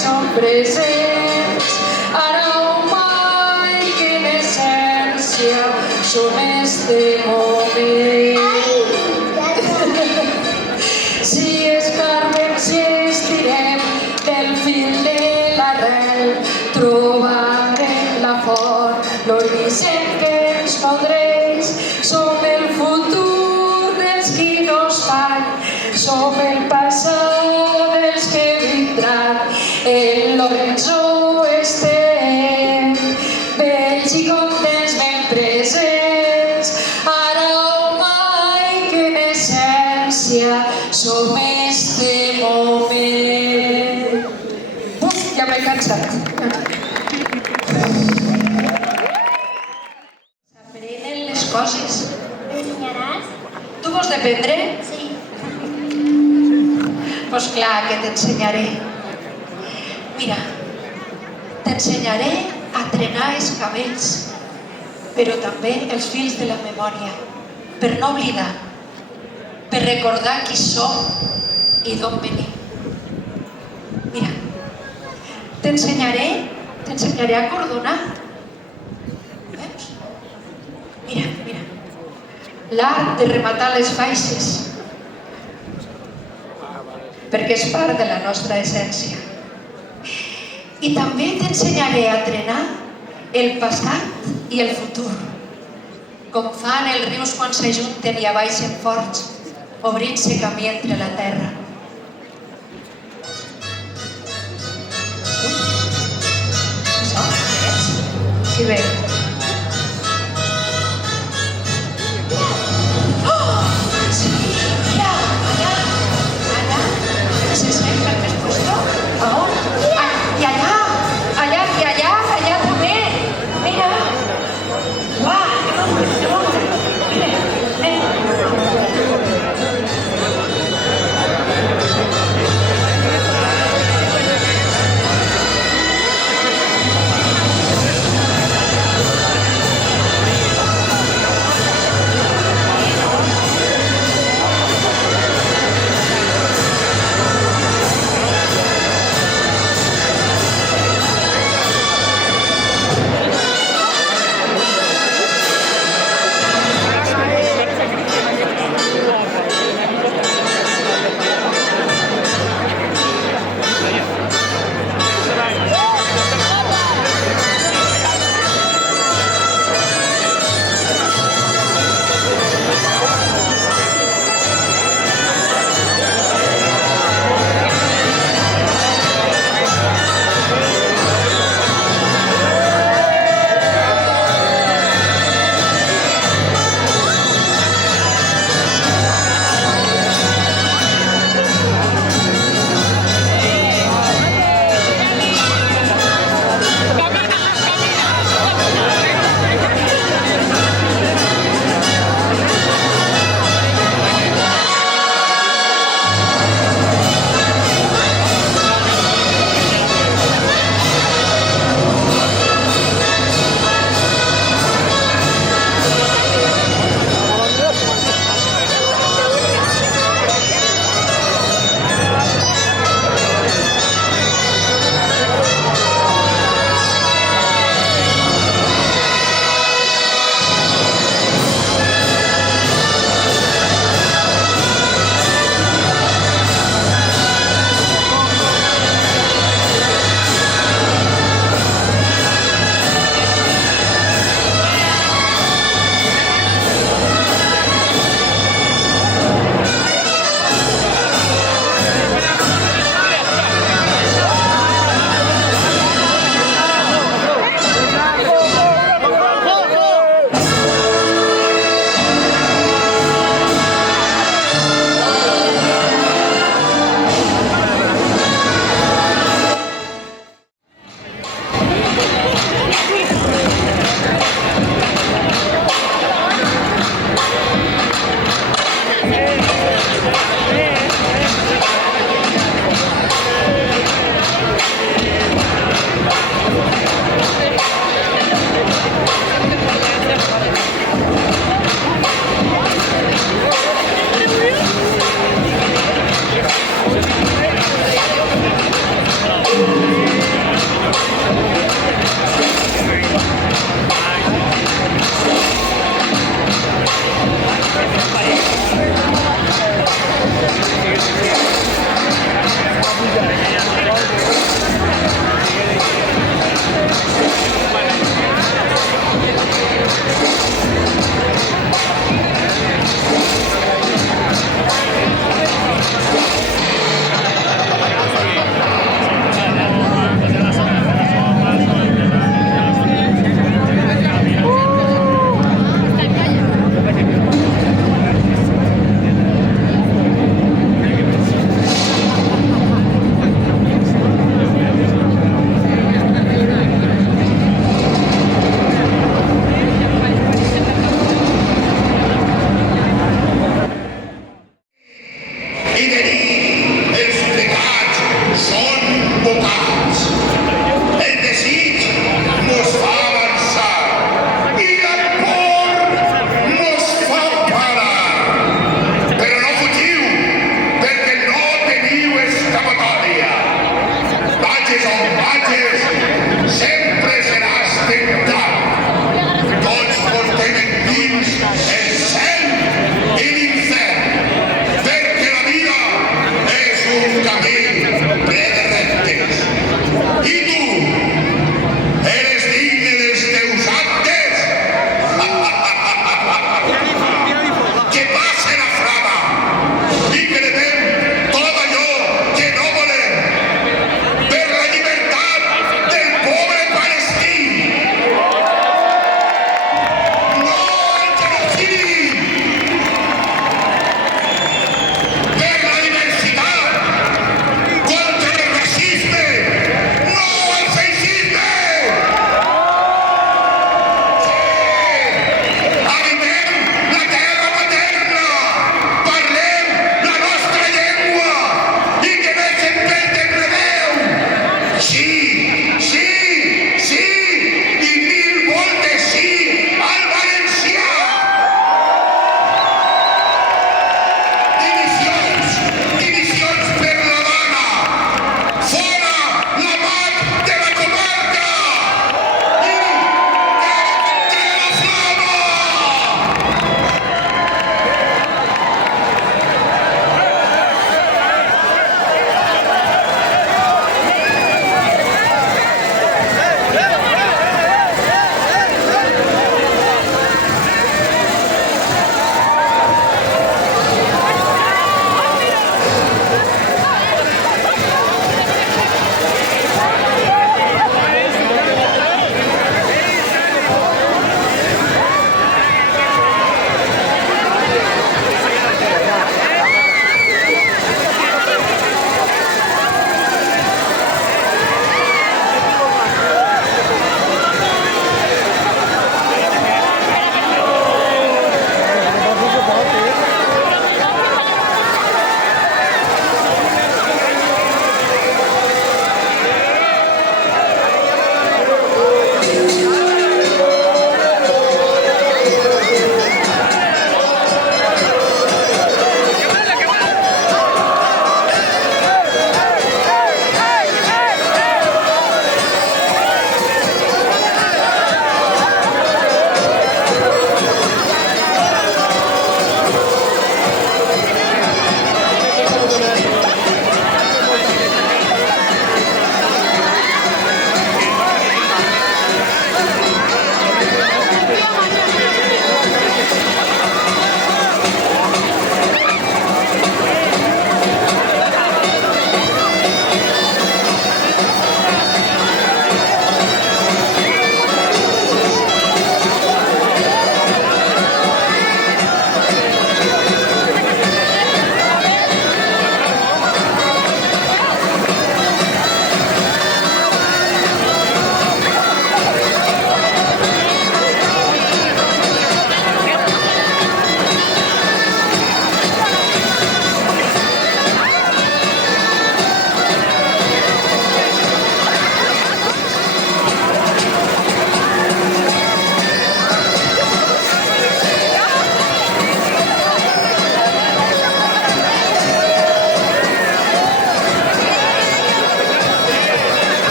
són presents, ara o mai, que en essència som este moment. Si escarbem, si estirem del fil de l'arrel, trobarem la font, l'origen que ens nodreix. Som el futur dels qui no estan, som el passat dels que vindran. En l'horitzó estem, vells i contents, ben presents, ara o mai, que en essència som este moment. Ja m'he cansat. S'aprenen les coses. ¿M'ensenyaràs? Tu vols dependre? Sí. Doncs clar que t'ensenyaré. Mira, t'ensenyaré a trenar els cabells, però també els fils de la memòria, per no oblidar, per recordar qui som i d'on venim. Mira, t'ensenyaré a cordonar. Veus? Mira. L'art de rematar les faixes, perquè és part de la nostra essència. I també t'ensenyaré a trenar el passat i el futur, com fan els rius quan s'ajunten i abaixen forts, obrint-se camí entre la terra. Això, veus? Qui ve? noches sempre seràs tentat. Tots portem endins el cel i l'infern, perquè la vida és un camí ple de reptes. I tu, eres digne dels teus actes? Que passe la frada i que devem tot allò que no volem per la llibertat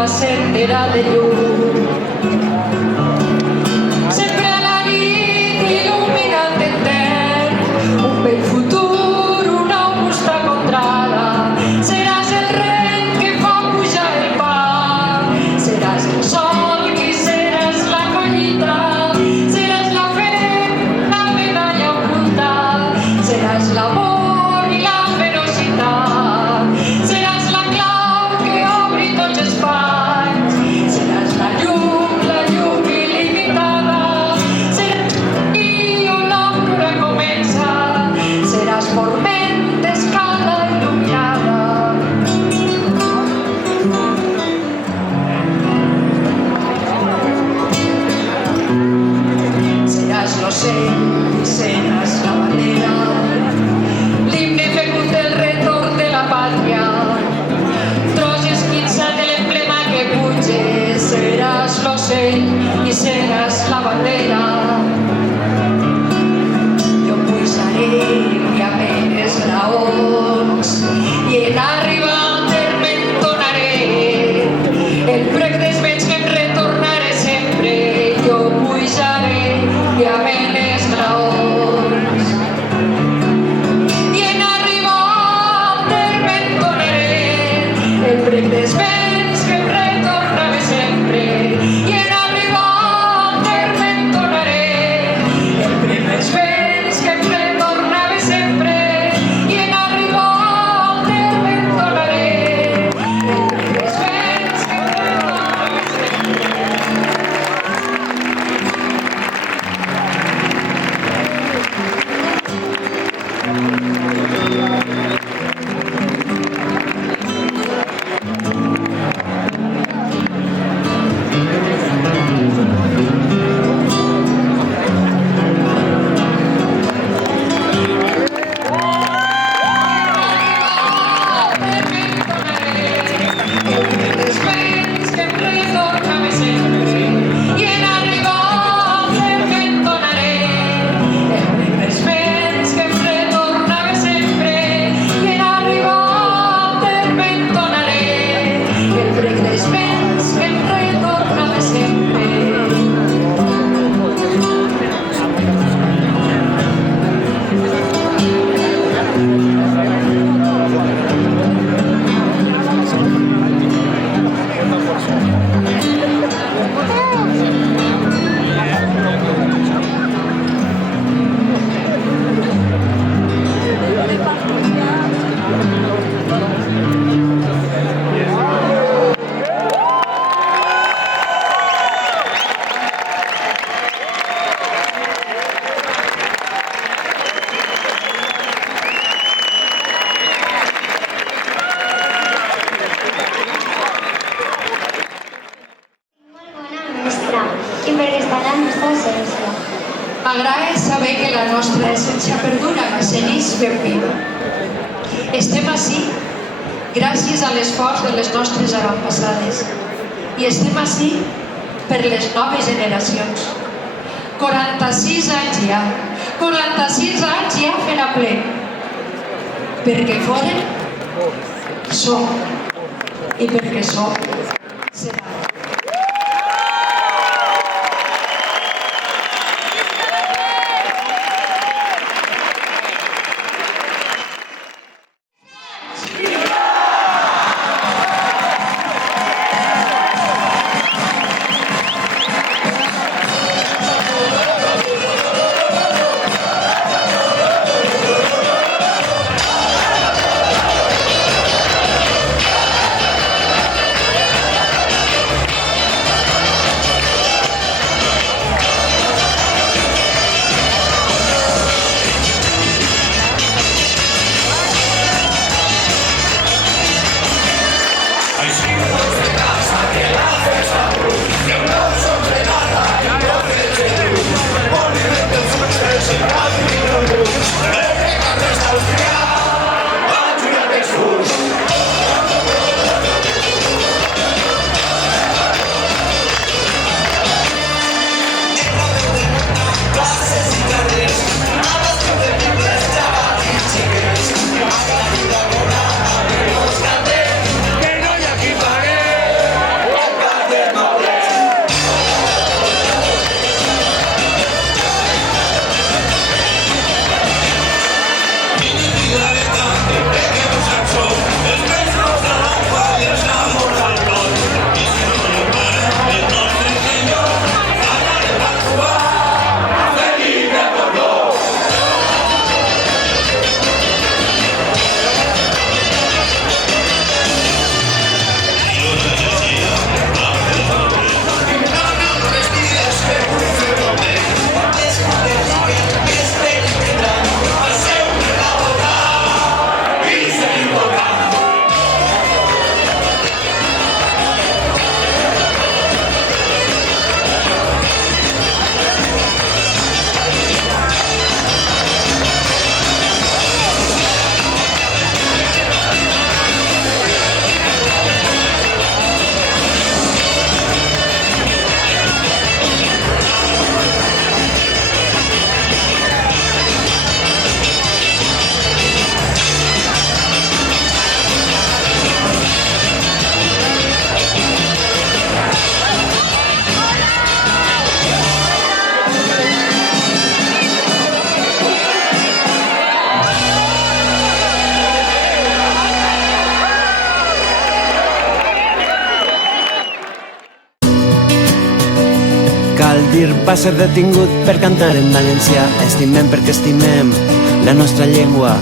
una sendera de llum. Sempre a la nit il·luminant etern, un vell futur, una augusta contrada. Seràs el rei que fa pujar el pa, seràs el sol qui seràs la collita, seràs la fe, la medalla oculta, seràs l'amor i la ferocitat, seràs la clau que obri tots els panys, seràs la llum il·limitada, seràs aquí on l'aurora comença, seràs forment d'escala il·luminada. Seràs l'ocell i seràs la bandera, l'himne fecund del retorn de la pàtria, tros esquinçat de l'emblema que puge. Seràs l'ocell i seràs la bandera. Jo pujaré i amb elles raons i en arribar al terme entonaré el prec dels vents que em retornaré sempre. Jo pujaré i amb elles raons i en arribar al terme entonaré el prec dels vents que em retornaré sempre. I en arribar al terme entonaré el prec dels vents que em retornaré sempre. I en arribar al terme entonaré el prec dels vents que em retornaré sempre. I perquè està la nostra essència. M'agrada saber que la nostra essència perdura, que segueix ben viva. Estem ací gràcies a l'esforç de les nostres avantpassades i estem ací per les noves generacions. 46 anys ja, 46 anys ja fent a ple. Perquè foren, som, i perquè som, serà. Shakespeare va ser detingut per cantar en valencià. Estimem perquè estimem la nostra llengua.